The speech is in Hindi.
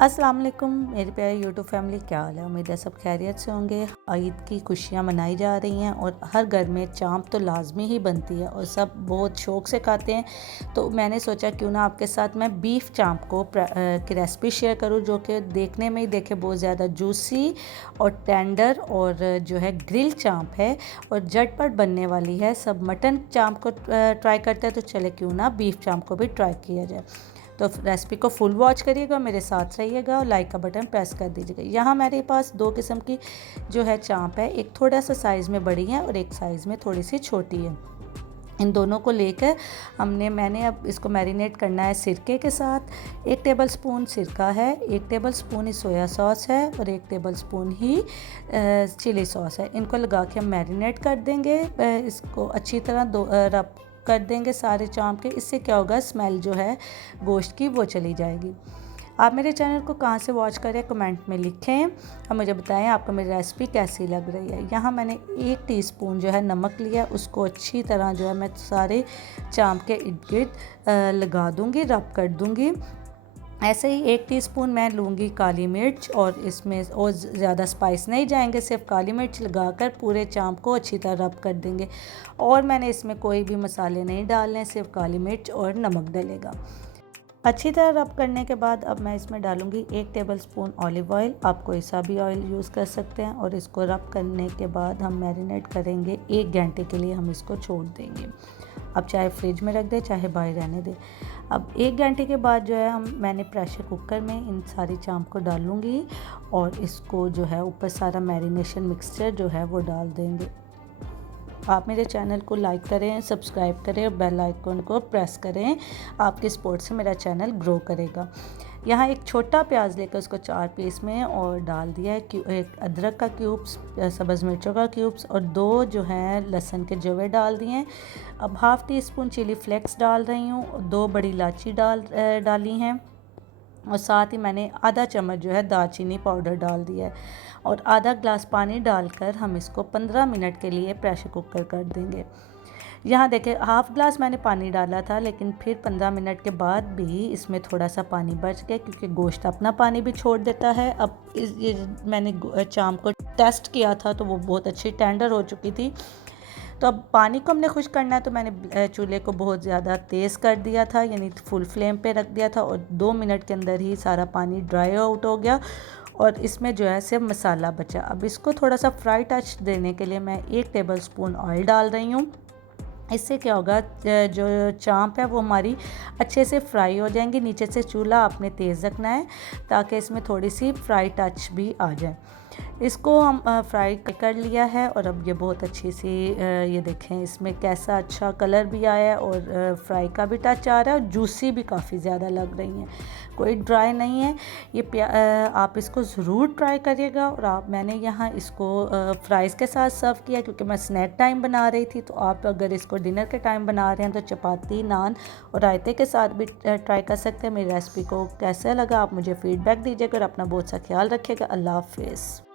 अस्सलाम वालेकुम मेरी प्यारी यूट्यूब फैमिली, क्या हाल है। उम्मीद है सब खैरियत से होंगे। ईद की खुशियाँ मनाई जा रही हैं और हर घर में चाँप तो लाजमी ही बनती है और सब बहुत शौक़ से खाते हैं। तो मैंने सोचा क्यों ना आपके साथ मैं बीफ चाँप की रेसिपी शेयर करूं, जो कि देखने में ही देखे बहुत ज़्यादा जूसी और टेंडर और जो है ग्रिल चाँप है और झटपट बनने वाली है। सब मटन चाँप को ट्राई करते हैं, तो चले क्यों ना बीफ चाँप को भी ट्राई किया जाए। तो रेसिपी को फुल वॉच करिएगा, मेरे साथ रहिएगा और लाइक का बटन प्रेस कर दीजिएगा। यहाँ मेरे पास दो किस्म की जो है चाँप है, एक थोड़ा सा साइज़ में बड़ी है और एक साइज़ में थोड़ी सी छोटी है। इन दोनों को लेकर मैंने अब इसको मैरिनेट करना है सिरके के साथ। 1 टेबलस्पून सिरका है, 1 टेबलस्पून ही सोया सॉस है और 1 टेबलस्पून ही चिली सॉस है। इनको लगा के हम मैरिनेट कर देंगे। इसको अच्छी तरह रब कर देंगे सारे चाँप के। इससे क्या होगा, स्मेल जो है गोश्त की वो चली जाएगी। आप मेरे चैनल को कहाँ से वॉच करें कमेंट में लिखें और मुझे बताएं आपको मेरी रेसिपी कैसी लग रही है। यहाँ मैंने 1 टीस्पून जो है नमक लिया, उसको अच्छी तरह जो है मैं सारे चाँप के इर्द गिर्द लगा दूँगी, रब कर दूँगी। ऐसे ही 1 टीस्पून मैं लूँगी काली मिर्च और इसमें और ज़्यादा स्पाइस नहीं जाएंगे, सिर्फ काली मिर्च लगाकर पूरे चाँप को अच्छी तरह रब कर देंगे। और मैंने इसमें कोई भी मसाले नहीं डालने, सिर्फ काली मिर्च और नमक डलेगा। अच्छी तरह रब करने के बाद अब मैं इसमें डालूँगी 1 टेबलस्पून ऑलिव ऑयल। आप कोई सा भी ऑयल यूज़ कर सकते हैं और इसको रब करने के बाद हम मैरिनेट करेंगे। 1 घंटे के लिए हम इसको छोड़ देंगे। अब चाहे फ्रिज में रख दें चाहे बाहर रहने दें। अब 1 घंटे के बाद जो है मैंने प्रेशर कुकर में इन सारी चाँप को डालूँगी और इसको जो है ऊपर सारा मैरिनेशन मिक्सचर जो है वो डाल देंगे। आप मेरे चैनल को लाइक करें, सब्सक्राइब करें और बेल आइकन को प्रेस करें। आपके सपोर्ट से मेरा चैनल ग्रो करेगा। यहाँ एक छोटा प्याज लेकर उसको 4 पीस में और डाल दिया है। एक अदरक का क्यूब्स, सब्ज़ मिर्चों का क्यूब्स और 2 जो हैं लहसुन के जवे डाल दिए हैं। अब ½ टीस्पून चिली फ्लेक्स डाल रही हूँ, 2 बड़ी इलायची डाली हैं और साथ ही मैंने आधा चम्मच जो है दालचीनी पाउडर डाल दिया है और आधा ग्लास पानी डालकर हम इसको 15 मिनट के लिए प्रेशर कुकर कर देंगे। यहाँ देखें ½ ग्लास मैंने पानी डाला था, लेकिन फिर 15 मिनट के बाद भी इसमें थोड़ा सा पानी बच गया क्योंकि गोश्त अपना पानी भी छोड़ देता है। अब ये मैंने चाँप को टेस्ट किया था तो वो बहुत अच्छी टेंडर हो चुकी थी। तो अब पानी को हमने खुश करना है, तो मैंने चूल्हे को बहुत ज़्यादा तेज़ कर दिया था, यानी फुल फ्लेम पे रख दिया था और 2 मिनट के अंदर ही सारा पानी ड्राई आउट हो गया और इसमें जो है सिर्फ मसाला बचा। अब इसको थोड़ा सा फ्राई टच देने के लिए मैं 1 टेबलस्पून ऑयल डाल रही हूँ। इससे क्या होगा, जो चाँप है वो हमारी अच्छे से फ्राई हो जाएंगी। नीचे से चूल्हा आपने तेज़ रखना है ताकि इसमें थोड़ी सी फ्राई टच भी आ जाए। इसको हम फ्राई कर लिया है और अब ये बहुत अच्छी सी ये देखें इसमें कैसा अच्छा कलर भी आया है और फ्राई का भी टच आ रहा है और जूसी भी काफ़ी ज़्यादा लग रही हैं, कोई ड्राई नहीं है। ये आप इसको ज़रूर ट्राई करिएगा। और मैंने यहाँ इसको फ्राइज़ के साथ सर्व किया क्योंकि मैं स्नैक टाइम बना रही थी। तो आप अगर इसको डिनर के टाइम बना रहे हैं तो चपाती, नान और रायते के साथ भी ट्राई कर सकते हैं। मेरी रेसिपी को कैसा लगा आप मुझे फ़ीडबैक दीजिएगा और अपना बहुत सा ख्याल रखिएगा। अल्लाह हाफ़िज़।